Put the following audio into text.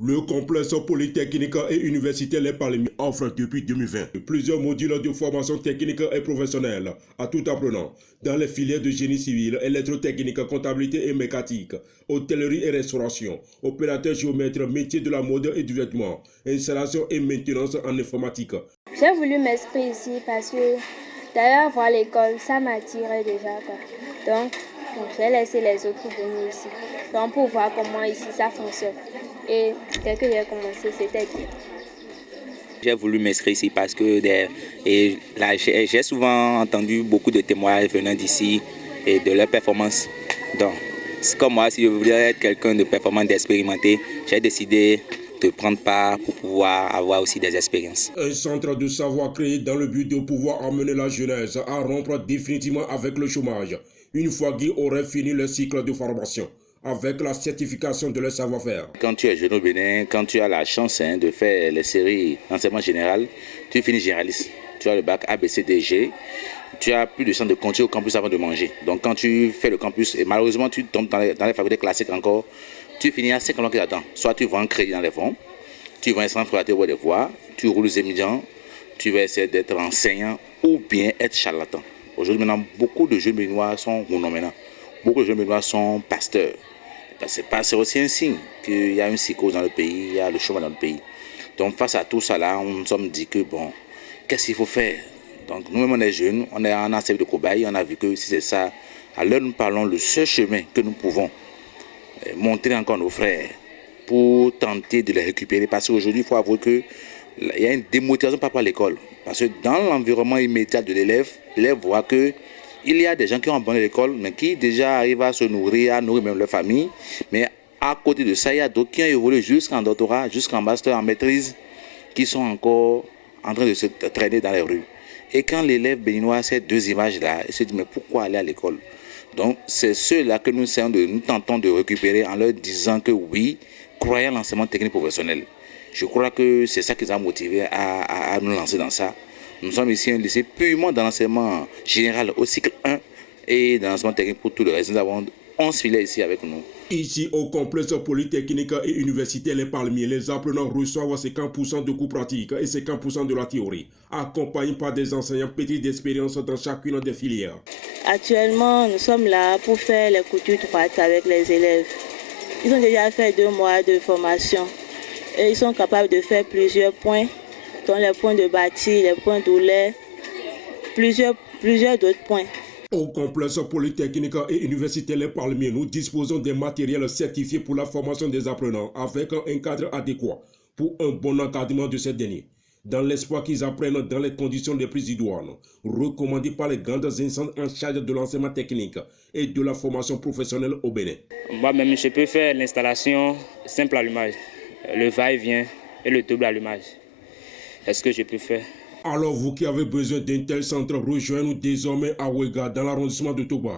Le complexe polytechnique et universitaire Les Palmiers offre depuis 2020 plusieurs modules de formation technique et professionnelle à tout apprenant dans les filières de génie civil, électrotechnique, comptabilité et mécanique, hôtellerie et restauration, opérateur géomètre, métier de la mode et du vêtement, installation et maintenance en informatique. J'ai voulu m'inscrire ici parce que d'ailleurs voir l'école, ça m'attirait déjà, quoi. Donc, j'ai laissé les autres venir ici. Donc, pour voir comment ici ça fonctionne. Et dès que j'ai commencé, c'était bien. J'ai voulu m'inscrire ici parce que j'ai souvent entendu beaucoup de témoignages venant d'ici et de leurs performances. Donc, c'est comme moi, si je voulais être quelqu'un de performant, d'expérimenté, j'ai décidé de prendre part pour pouvoir avoir aussi des expériences. Un centre de savoir créé dans le but de pouvoir amener la jeunesse à rompre définitivement avec le chômage, une fois qu'ils auraient fini le cycle de formation, avec la certification de leur savoir-faire. Quand tu es jeune au Bénin, quand tu as la chance de faire les séries d'enseignement général, tu finis généraliste. Tu as le bac ABCDG, tu as plus de chance de continuer au campus avant de manger. Donc quand tu fais le campus, et malheureusement tu tombes dans les facultés classiques encore, tu finis à 5 ans qui attendent. Soit tu vends un crédit dans les fonds, tu vas essayer de faire des voies, tu roules les étudiants, tu vas essayer d'être enseignant ou bien être charlatan. Aujourd'hui, maintenant, beaucoup de jeunes béninois sont maintenant. Beaucoup de jeunes béninois sont pasteurs. C'est aussi un signe qu'il y a une psychose dans le pays, il y a le chômage dans le pays. Donc face à tout ça là, on nous sommes dit que bon, qu'est-ce qu'il faut faire? Donc nous-mêmes on est jeunes, on a servi de cobaye, on a vu que si c'est ça, alors nous parlons le seul chemin que nous pouvons montrer encore nos frères pour tenter de les récupérer. Parce qu'aujourd'hui, il faut avouer qu'il y a une démotivation par rapport à l'école. Parce que dans l'environnement immédiat de l'élève voit qu'il y a des gens qui ont abandonné l'école, mais qui déjà arrivent à se nourrir, à nourrir même leur famille. Mais à côté de ça, il y a d'autres qui ont évolué jusqu'en doctorat, jusqu'en master, en maîtrise, qui sont encore en train de se traîner dans les rues. Et quand l'élève béninois a ces deux images-là, il se dit mais pourquoi aller à l'école? Donc c'est ceux-là que nous tentons de récupérer en leur disant que oui, croyez à l'enseignement technique professionnel. Je crois que c'est ça qui nous a motivés à nous lancer dans ça. Nous sommes ici un lycée purement dans l'enseignement général au cycle 1 et dans l'enseignement technique pour tout le reste. Nous avons 11 filières ici avec nous. Ici, au complexe polytechnique et universitaire Les Palmiers, les apprenants reçoivent 50% de cours pratiques et 50% de la théorie, accompagnés par des enseignants petits d'expérience dans chacune des filières. Actuellement, nous sommes là pour faire les coutures droites avec les élèves. Ils ont déjà fait 2 mois de formation et ils sont capables de faire plusieurs points, dont les points de bâti, les points d'oulet, plusieurs d'autres points. Au complexe polytechnique et universitaire Les Palmiers, nous disposons des matériels certifiés pour la formation des apprenants avec un cadre adéquat pour un bon encadrement de ces derniers, dans l'espoir qu'ils apprennent dans les conditions les plus idoines, recommandées par les grandes instances en charge de l'enseignement technique et de la formation professionnelle au Bénin. Moi-même, je peux faire l'installation simple allumage, le va-et-vient et le double allumage. Est-ce que je peux faire? Alors vous qui avez besoin d'un tel centre, rejoignez-nous désormais à Ouéga dans l'arrondissement de Toba.